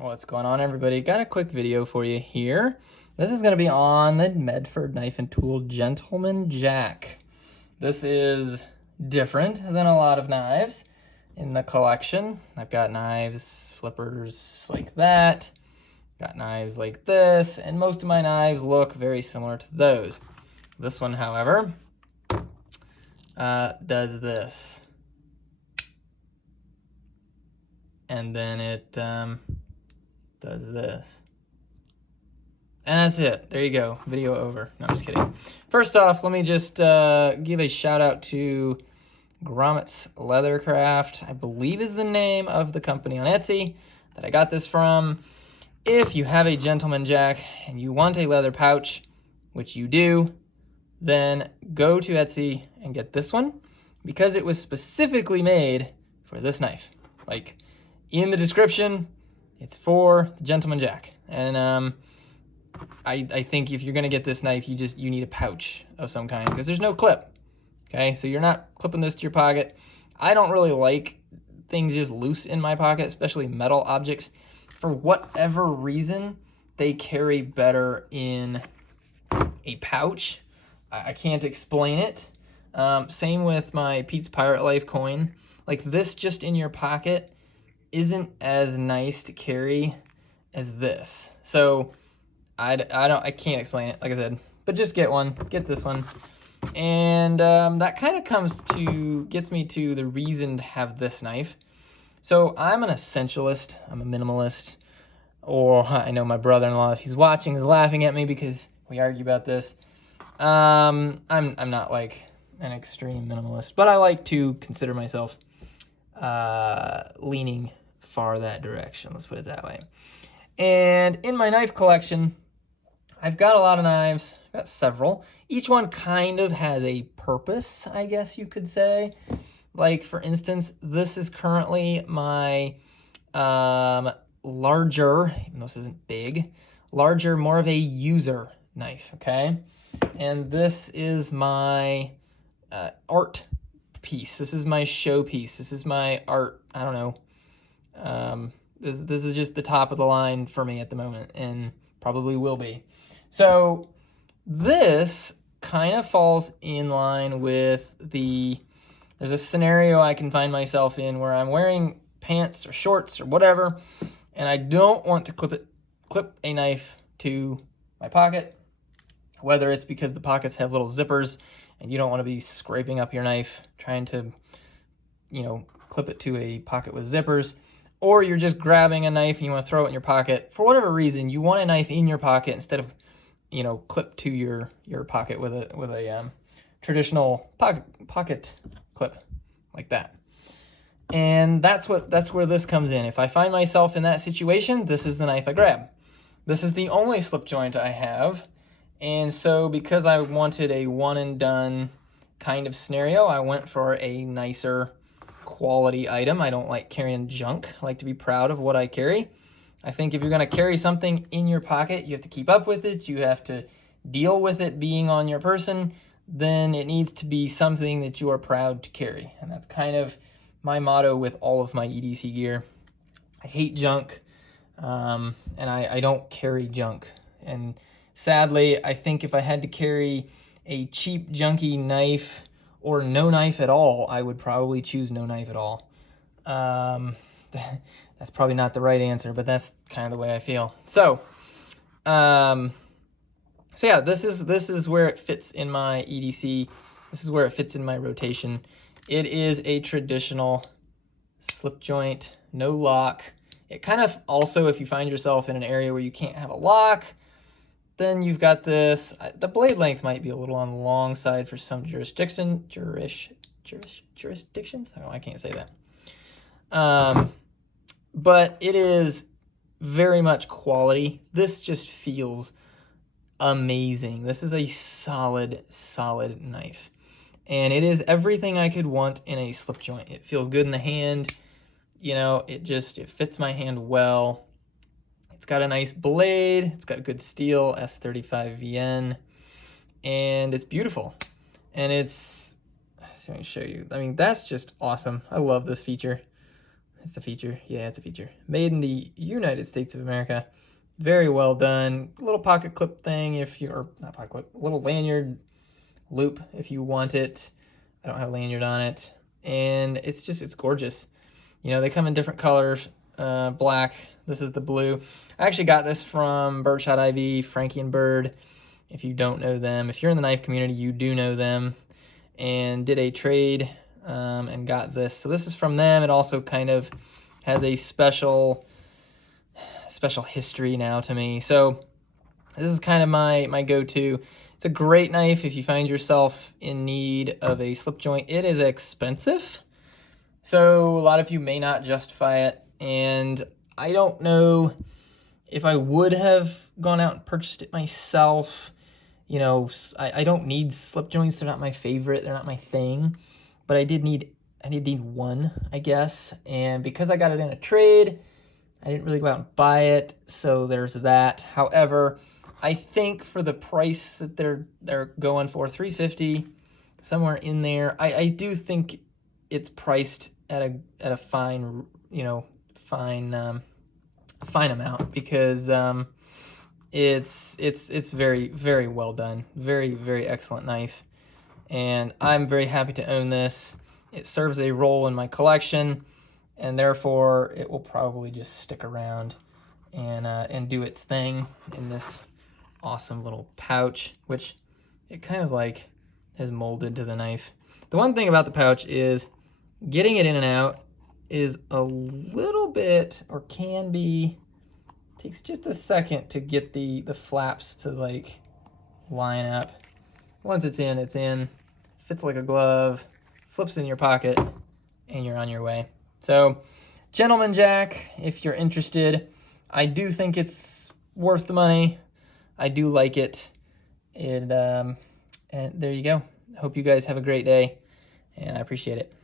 What's going on, everybody? Got a quick video for you here. This is going to be on the Medford Knife and Tool Gentleman Jack. This is different than a lot of knives in the collection. I've got knives, flippers like that, got knives like this, and most of my knives look very similar to those. This one, however, does this. And then it does this. And that's it. There you go. Video over. No, I'm just kidding. First off, let me just give a shout out to Gromit's Leathercraft, I believe is the name of the company on Etsy that I got this from. If you have a Gentleman Jack and you want a leather pouch, which you do, then go to Etsy and get this one because it was specifically made for this knife. Like, in the description, it's for the Gentleman Jack. And I think if you're gonna get this knife, you need a pouch of some kind because there's no clip. Okay, so you're not clipping this to your pocket. I don't really like things just loose in my pocket, especially metal objects. For whatever reason, they carry better in a pouch. I can't explain it. Same with my Pete's Pirate Life coin. Like, this just in your pocket isn't as nice to carry as this. So I can't explain it, like I said, but just get one, get this one. And that kind of gets me to the reason to have this knife. So I'm an essentialist, I'm a minimalist, or I know my brother-in-law, if he's watching, is laughing at me because we argue about this. I'm not like an extreme minimalist, but I like to consider myself leaning far that direction, let's put it that way. And in my knife collection, I've got a lot of knives. I've got several. Each one kind of has a purpose, I guess you could say. Like, for instance, this is currently my larger, even though this isn't big, larger, more of a user knife, okay? And this is my art piece. This is my show piece. This is my art, I don't know. This is just the top of the line for me at the moment, and probably will be. So this kind of falls in line with there's a scenario I can find myself in where I'm wearing pants or shorts or whatever, and I don't want to clip a knife to my pocket, whether it's because the pockets have little zippers and you don't want to be scraping up your knife trying to, clip it to a pocket with zippers, or you're just grabbing a knife and you want to throw it in your pocket. For whatever reason, you want a knife in your pocket instead of, clip to your pocket with a traditional pocket clip like that. And that's where this comes in. If I find myself in that situation, this is the knife I grab. This is the only slip joint I have. And so because I wanted a one and done kind of scenario, I went for a nicer quality item. I don't like carrying junk. I like to be proud of what I carry. I think if you're going to carry something in your pocket, you have to keep up with it. You have to deal with it being on your person. Then it needs to be something that you are proud to carry. And that's kind of my motto with all of my EDC gear. I hate junk, and I don't carry junk. And sadly, I think if I had to carry a cheap, junky knife or no knife at all, I would probably choose no knife at all. That's probably not the right answer, but that's kind of the way I feel. So yeah, this is where it fits in my EDC. This is where it fits in my rotation. It is a traditional slip joint, no lock. It kind of also, if you find yourself in an area where you can't have a lock, then you've got this. The blade length might be a little on the long side for some jurisdictions. Oh, I can't say that. But it is very much quality. This just feels amazing. This is a solid knife. And it is everything I could want in a slip joint. It feels good in the hand. It fits my hand well. It's got a nice blade. It's got a good steel, S35VN. And it's beautiful. And let me show you. I mean, that's just awesome. I love this feature. It's a feature. Yeah, it's a feature. Made in the United States of America. Very well done. Little pocket clip thing if you're, not pocket clip, little lanyard loop if you want it. I don't have a lanyard on it. And it's gorgeous. You know, they come in different colors. Black. This is the blue. I actually got this from Birdshot IV, Frankie and Bird. If you don't know them, if you're in the knife community, you do know them. And did a trade and got this. So this is from them. It also kind of has a special history now to me. So this is kind of my go-to. It's a great knife if you find yourself in need of a slip joint. It is expensive, so a lot of you may not justify it, and I don't know if I would have gone out and purchased it myself. You know, I don't need slip joints. They're not my favorite. They're not my thing, but I did need one, I guess. And because I got it in a trade, I didn't really go out and buy it, so there's that. However, I think for the price that they're going for, $350, somewhere in there, I do think it's priced at a fine, you know, fine amount, because it's very, very well done. Very, very excellent knife. And I'm very happy to own this. It serves a role in my collection, and therefore it will probably just stick around and do its thing in this awesome little pouch, which it kind of like has molded to the knife. The one thing about the pouch is getting it in and out is a little bit, or can be, takes just a second to get the flaps to like line up. Once it's in, fits like a glove, slips in your pocket, and you're on your way. So, Gentleman Jack, if you're interested, I do think it's worth the money. I do like it. And there you go. Hope you guys have a great day, and I appreciate it.